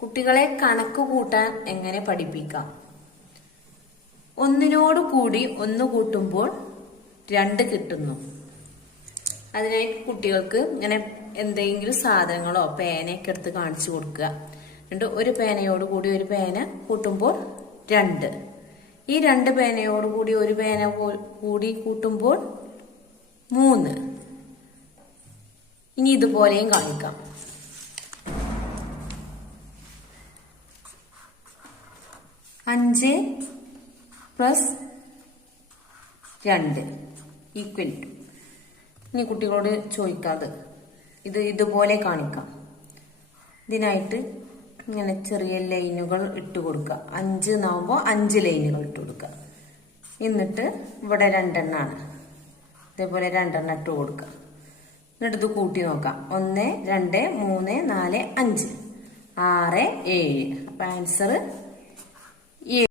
കുട്ടികളെ കണക്ക് കൂട്ടാൻ എങ്ങനെ പഠിപ്പിക്കാം? ഒന്നിനോട് കൂടി ഒന്ന് കൂട്ടുമ്പോൾ 2 കിട്ടുന്നു. അതിനായി കുട്ടികൾക്ക് ഇങ്ങനെ എന്തെങ്കിലും സാധനങ്ങളോ പേനയൊക്കെ എടുത്ത് കാണിച്ചു കൊടുക്കുക. എന്നിട്ട് ഒരു പേനയോട് കൂടി ഒരു പേന കൂട്ടുമ്പോൾ 2. ഈ 2 പേനയോട് കൂടി ഒരു പേന കൂടി കൂട്ടുമ്പോൾ 3. ഇനി ഇതുപോലെയും കാണിക്കാം. അഞ്ച് പ്ലസ് 2 ഈക്വൽ ടു. ഇനി കുട്ടികളോട് ചോദിക്കാതെ ഇതുപോലെ കാണിക്കാം. ഇതിനായിട്ട് ഇങ്ങനെ ചെറിയ ലൈനുകൾ ഇട്ട് കൊടുക്കുക. 5 എന്നാകുമ്പോൾ 5 ലൈനുകൾ ഇട്ട് കൊടുക്കുക. എന്നിട്ട് ഇവിടെ 2 എണ്ണമാണ്, ഇതേപോലെ 2 എണ്ണം ഇട്ട് കൊടുക്കുക. എന്നിട്ട് ഇത് കൂട്ടി നോക്കാം. 1 2 3 4 5 6 7. അപ്പൊ ആൻസർ